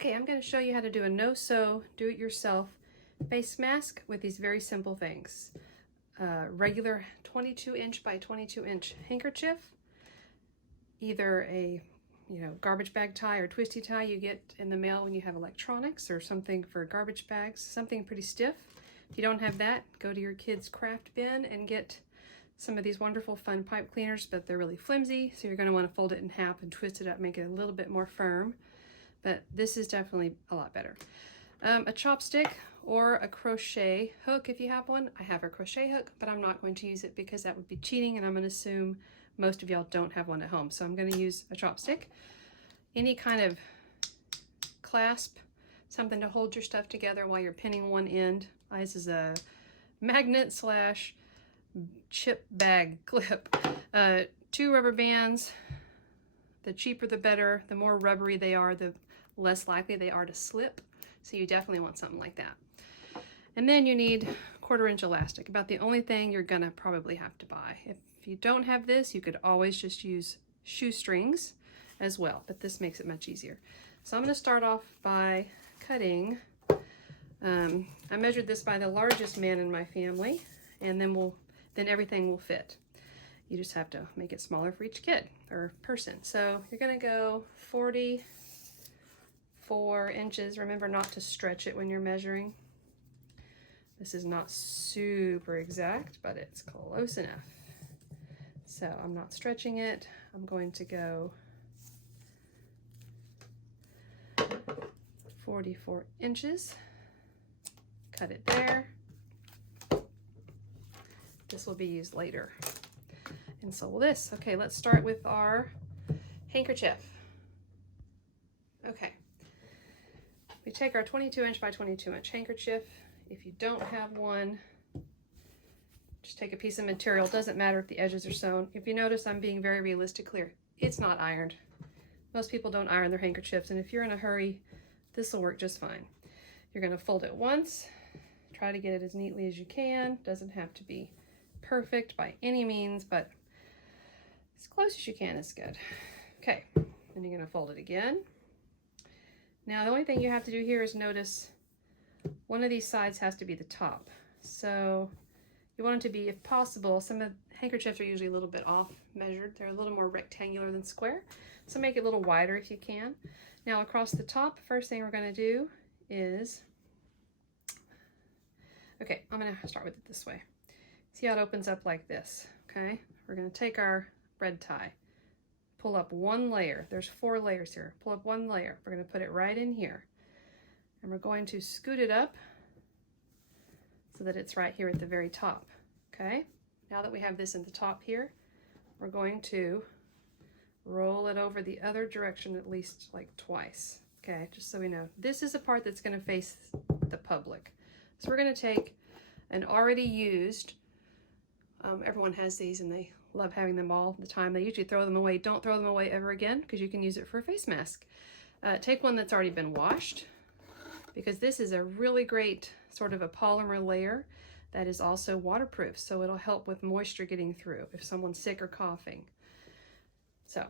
Okay, I'm going to show you how to do a no-sew, do-it-yourself face mask with these very simple things. Regular 22-inch by 22-inch handkerchief, either a garbage bag tie or twisty tie you get in the mail when you have electronics, or something for garbage bags, something pretty stiff. If you don't have that, go to your kids' craft bin and get some of these wonderful fun pipe cleaners, but they're really flimsy, so you're going to want to fold it in half and twist it up, make it a little bit more firm. But this is definitely a lot better. A chopstick or a crochet hook if you have one. I have a crochet hook, but I'm not going to use it because that would be cheating, and I'm going to assume most of y'all don't have one at home. So I'm going to use a chopstick. Any kind of clasp, something to hold your stuff together while you're pinning one end. This is a magnet slash chip bag clip. 2 rubber bands. The cheaper the better. The more rubbery they are, the less likely they are to slip. So you definitely want something like that. And then you need 1/4 inch elastic, about the only thing you're gonna probably have to buy. If you don't have this, you could always just use shoestrings as well, but this makes it much easier. So I'm gonna start off by cutting. I measured this by the largest man in my family, and then everything will fit. You just have to make it smaller for each kid or person. So you're gonna go 44 inches. Remember not to stretch it when you're measuring. This is not super exact, but it's close enough. So I'm not stretching it. I'm going to go 44 inches. Cut it there. This will be used later. And so will this. Okay, let's start with our handkerchief. Okay, we take our 22-inch by 22-inch handkerchief. If you don't have one, just take a piece of material. Doesn't matter if the edges are sewn. If you notice, I'm being very realistic here. It's not ironed. Most people don't iron their handkerchiefs, and if you're in a hurry, this will work just fine. You're going to fold it once. Try to get it as neatly as you can. Doesn't have to be perfect by any means, but as close as you can is good. Okay, then you're going to fold it again. Now the only thing you have to do here is notice one of these sides has to be the top. So you want it to be, if possible, some of the handkerchiefs are usually a little bit off measured. They're a little more rectangular than square. So make it a little wider if you can. Now across the top, first thing we're going to do is, okay, I'm going to start with it this way. See how it opens up like this, okay? We're going to take our bread tie, pull up 1 layer. There's 4 layers here. Pull up 1 layer. We're going to put it right in here. And we're going to scoot it up so that it's right here at the very top, okay? Now that we have this in the top here, we're going to roll it over the other direction at least like twice, okay? Just so we know. This is a part that's going to face the public. So we're going to take an already used, everyone has these and they love having them all the time. They usually throw them away. Don't throw them away ever again, because you can use it for a face mask. Take one that's already been washed, because this is a really great sort of a polymer layer that is also waterproof, so it'll help with moisture getting through if someone's sick or coughing. So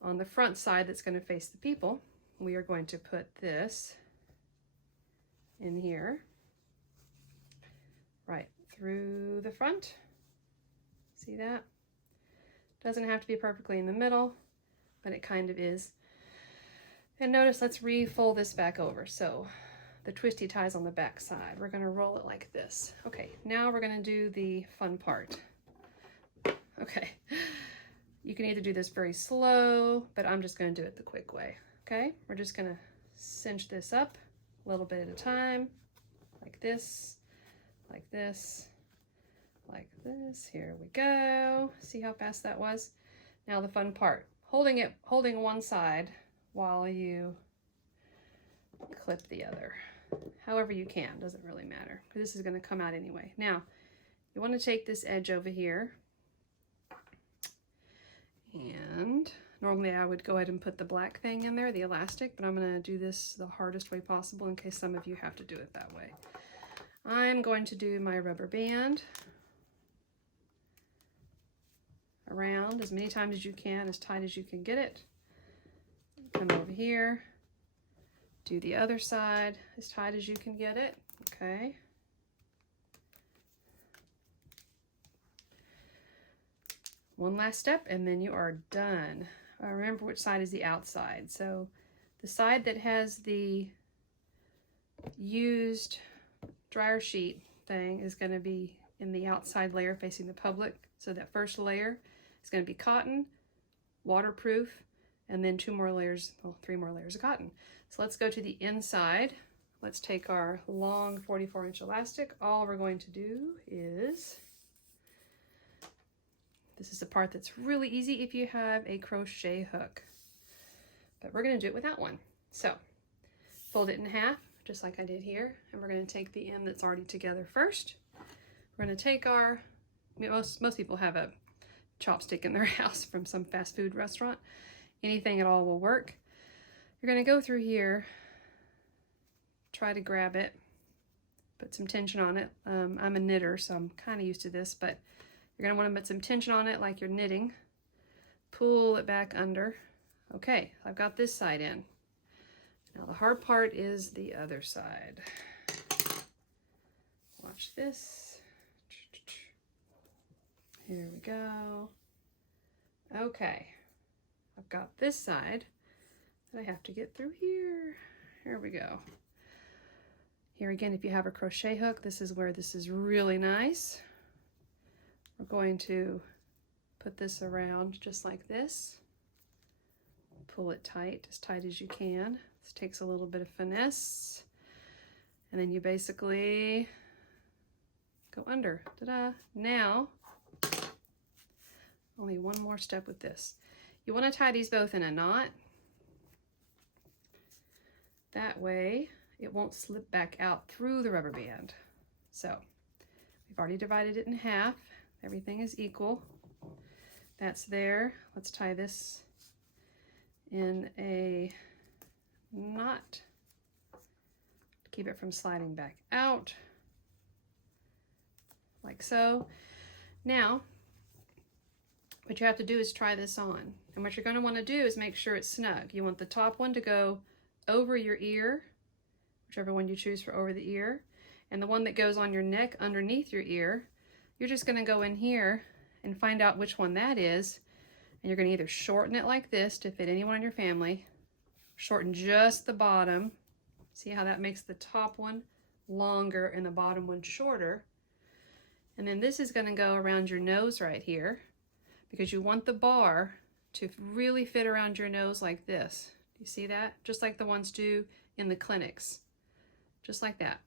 on the front side that's going to face the people, we are going to put this in here, right through the front. See that? Doesn't have to be perfectly in the middle, but it kind of is. And notice, let's refold this back over. So the twisty tie's on the back side. We're going to roll it like this. Okay, now we're going to do the fun part. Okay, you can either do this very slow, but I'm just going to do it the quick way. Okay, we're just going to cinch this up a little bit at a time, like this, like this, like this. Here we go. See how fast that was? Now the fun part, holding one side while you clip the other. However you can, doesn't really matter, because this is going to come out anyway. Now, you want to take this edge over here, and normally I would go ahead and put the black thing in there, the elastic, but I'm going to do this the hardest way possible in case some of you have to do it that way. I'm going to do my rubber band around as many times as you can, as tight as you can get it. Come over here, Do the other side as tight as you can get it. Okay. One last step and then you are done. Remember which side is the outside. So the side that has the used dryer sheet thing is going to be in the outside layer facing the public. So that first layer is going to be cotton, waterproof, and then 2 more layers, well, 3 more layers of cotton. So let's go to the inside. Let's take our long 44-inch elastic. All we're going to do is, this is the part that's really easy if you have a crochet hook, but we're going to do it without one. So fold it in half, just like I did here, and we're going to take the end that's already together first. We're going to take our, most people have a chopstick in their house from some fast food restaurant. Anything at all will work. You're going to go through here, try to grab it, put some tension on it. I'm a knitter, so I'm kind of used to this, but you're going to want to put some tension on it like you're knitting. Pull it back under. Okay, I've got this side in. Now the hard part is the other side. Watch this. Here we go. Okay, I've got this side that I have to get through here. Here we go. Here again, if you have a crochet hook, this is where this is really nice. We're going to put this around just like this. Pull it tight as you can. This takes a little bit of finesse. And then you basically go under. Ta-da! Now, only one more step with this. You want to tie these both in a knot. That way, it won't slip back out through the rubber band. So, we've already divided it in half. Everything is equal. That's there. Let's tie this in a knot. Keep it from sliding back out. Like so. Now, what you have to do is try this on. And what you're going to want to do is make sure it's snug. You want the top one to go over your ear, whichever one you choose for over the ear, and the one that goes on your neck underneath your ear, you're just going to go in here and find out which one that is, and you're going to either shorten it like this to fit anyone in your family, shorten just the bottom. See how that makes the top one longer and the bottom one shorter. And then this is going to go around your nose right here, because you want the bar to really fit around your nose like this. You see that? Just like the ones do in the clinics. Just like that.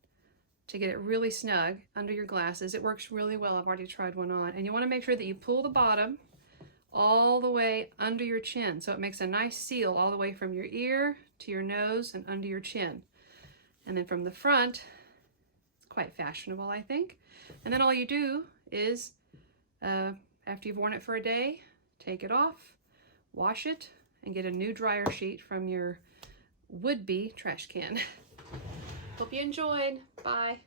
To get it really snug under your glasses. It works really well. I've already tried one on. And you want to make sure that you pull the bottom all the way under your chin. So it makes a nice seal all the way from your ear to your nose and under your chin. And then from the front, it's quite fashionable, I think. And then all you do is, after you've worn it for a day, take it off, wash it, and get a new dryer sheet from your would-be trash can. Hope you enjoyed. Bye.